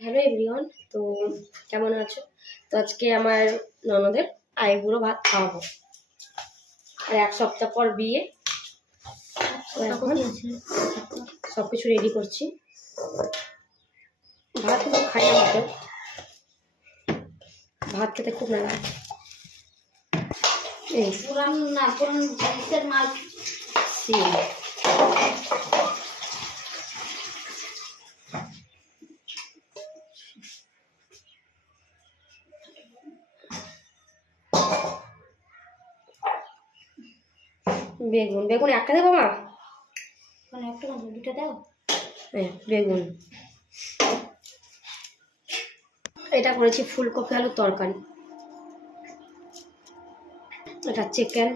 Hello everyone, তো কেমন আছো? তো আজকে আমার ননদের আইবুড়ো ভাত খাওয়াবো। আর এক সপ্তাহ পর বিয়ে, এখন সব কিছু রেডি করছি। ভাত কিন্তু খাই না, ভাত খেতে খুব না লাগে। বেগুন বেগুন একটা দেবো মা? মানে একটা না, দুটো দাও। হ্যাঁ, বেগুন। এটা করেছি ফুলকপি আলুর তরকারি। এটা চিকেন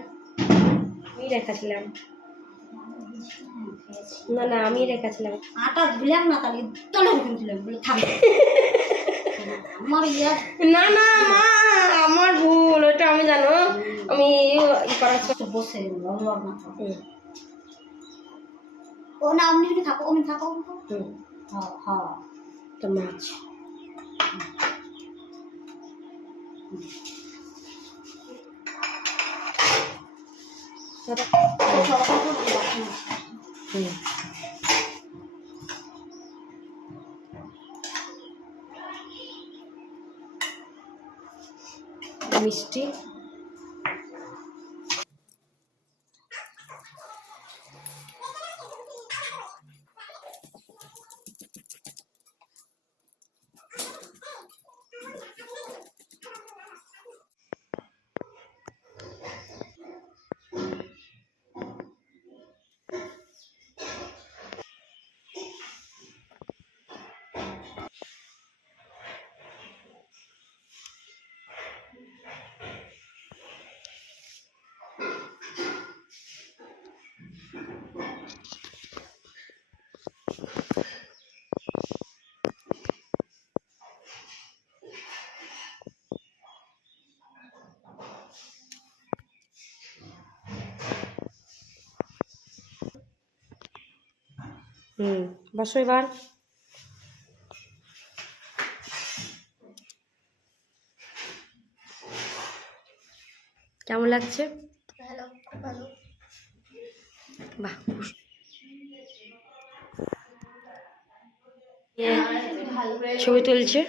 আমি রেখেছিলাম। না না, আমি রেখেছিলাম। আটা ধুলাম না, তাহলে তলে রেখেছিলাম বলে থাকবে। না না মা, আমার ভুল, ওটা আমি জানো। আমি বসে ও না, আপনি যদি থাকো আমি থাকো। হ্যাঁ হ্যাঁ, তো মাছ মিষ্টি। বসো এবার। কেমন লাগছে? ভালো। বাহ, ছবি তুলছে।